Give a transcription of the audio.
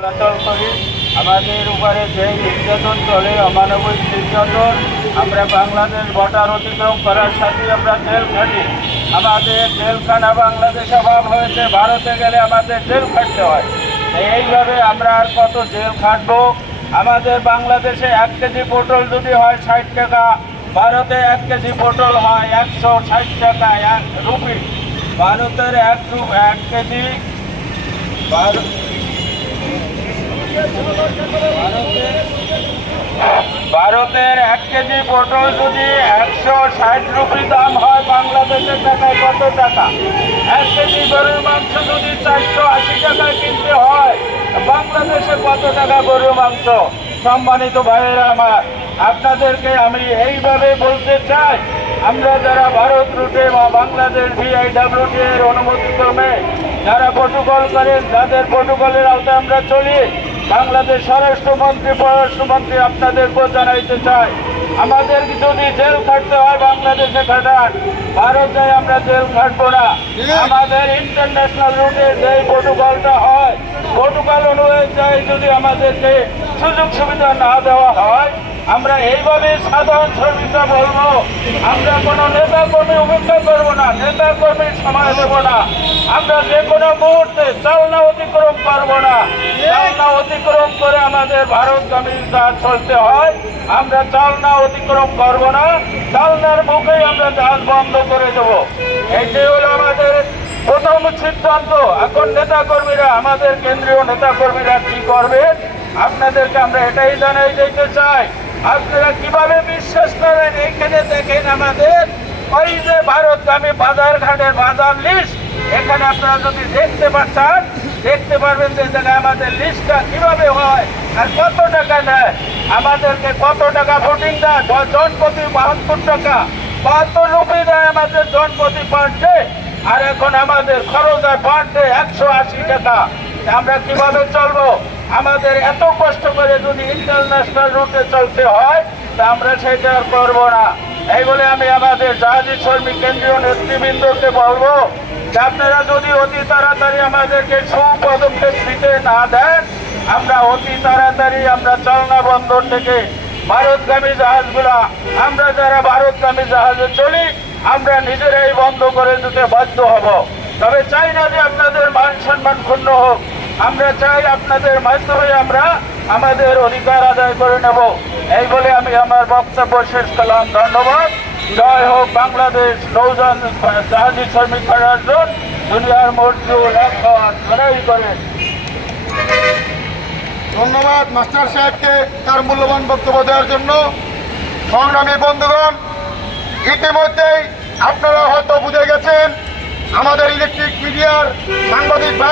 চলাচল করি। আমাদের উপরে যে নির্যাতন চলে, অমানবিক নির্যাতন, আমরা বাংলাদেশ বর্ডার অতিক্রম করার সাথে আমরা জেল খাটি। আমাদের জেলখানা বাংলাদেশে অভাব হয়েছে, ভারতে গেলে আমাদের জেল খাটতে হয়। এইভাবে আমরা আর কত জেল খাটবো? আমাদের বাংলাদেশে এক কেজি পটল যদি হয় ষাট টাকা, ভারতে এক কেজি পটল হয় একশো ষাট টাকা, এক রুপি। ভারতের এক এক কেজি ভারতের এক কেজি পটল যদি একশো ষাট রুপি দাম হয়, বাংলাদেশের টাকায় কত টাকা? এক কেজি গরুর মাংস যদি চারশো আশি টাকায় কিনতে হয়, বাংলাদেশে কত টাকা গরুর মাংস? সম্মানিত ভাইয়েরা আমার, আপনাদেরকে আমি এইভাবে বলতে চাই, আমরা যারা ভারত রুটে বা বাংলাদেশ ভিআইডাব্লিউটি এর অনুমতিক্রমে যারা প্রোটোকল করেন যাদের প্রোটোকলের আওতায় আমরা চলি বাংলাদেশ স্বরাষ্ট্রমন্ত্রী পররাষ্ট্রমন্ত্রী আপনাদেরকেও জানাইতে চাই। আমাদের যদি জেল খাটতে হয় বাংলাদেশে খাটান ভারত যায় আমরা জেল খাটবো না। আমাদের ইন্টারন্যাশনাল রুটে যে প্রোটোকলটা হয় প্রোটোকল অনুযায়ী যদি আমাদেরকে সুযোগ সুবিধা না দেওয়া হয় আমরা এইভাবে সাধারণ শ্রমিকরা বলব আমরা কোনো নেতা কর্মী উপেক্ষা করব না নেতা কর্মীর সময় দেবো না। আমরা যে কোনো মুহূর্তে চালনা অতিক্রম করব না। চালনা অতিক্রম করে আমাদের ভারত ভারতগামী জাহাজ চলতে হয়। আমরা চালনা অতিক্রম করব না। চালনার মুখেই আমরা জাহাজ বন্ধ করে দেবো। এটি হলো আমাদের প্রথম সিদ্ধান্ত। এখন নেতা কর্মীরা আমাদের কেন্দ্রীয় নেতা কর্মীরা কি করবেন আপনাদেরকে আমরা এটাই জানাই দিতে চাই। আপনারা কীভাবে বিশ্বাস করেন? এইখানে দেখেন আমাদের ওই যে ভারতগামী বাজার ঘাটের বাজার লিস্ট এখানে আপনারা যদি দেখতে পাচ্ছেন, দেখতে পারবেন যে জায়গায় আমাদের লিস্টটা কীভাবে হয় আর কত টাকা নেয়। আমাদেরকে কত টাকা ভোটিং দেয়? জন প্রতি বাহাত্তর টাকা। বাহাত্তর রুপি দেয় আমাদের জন প্রতি পার ডে আর এখন আমাদের খরচ হয় পার ডে একশো আশি টাকা। আমরা কীভাবে চলবো? আমাদের এত কষ্ট করে যদি ইন্টারন্যাশনাল রুটে চলতে হয়, তা আমরা সেটা আর করব না। এই বলে আমি আমাদের জাহাজি শ্রমিক কেন্দ্রীয় নেতৃবৃন্দকে বলব। আপনারা যদি অতি তাড়াতাড়ি আমাদেরকে সুপদক্ষেপ দিতে না দেন, আমরা অতি তাড়াতাড়ি আমরা চালনা বন্দর থেকে ভারতগামী জাহাজগুলা, আমরা যারা ভারতগামী জাহাজে চলি, আমরা নিজেরাই বন্ধ করে দিতে বাধ্য হব। তবে চাই না যে আপনাদের মান সম্মান ক্ষুণ্ণ হোক, আমরা চাই আপনাদের মাধ্যমে আমরা আমাদের অধিকার আদায় করে নেব। এই বলে আমি আমার বক্তব্য শেষ করলাম। ধন্যবাদ। জয় হোক বাংলাদেশ, নৌযান জাহাজি শ্রমিক ফেডারেশন দুনিয়ার মজদুর এখন লড়াই করেন ধন্যবাদ মাস্টার সাহেবকে তার মূল্যবান বক্তব্য দেওয়ার জন্য। সংগ্রামী বন্ধুগণ, ইতিমধ্যেই আপনারা হয়তো বুঝে গেছেন, আমাদের ইলেকট্রিক মিডিয়ার সাংবাদিক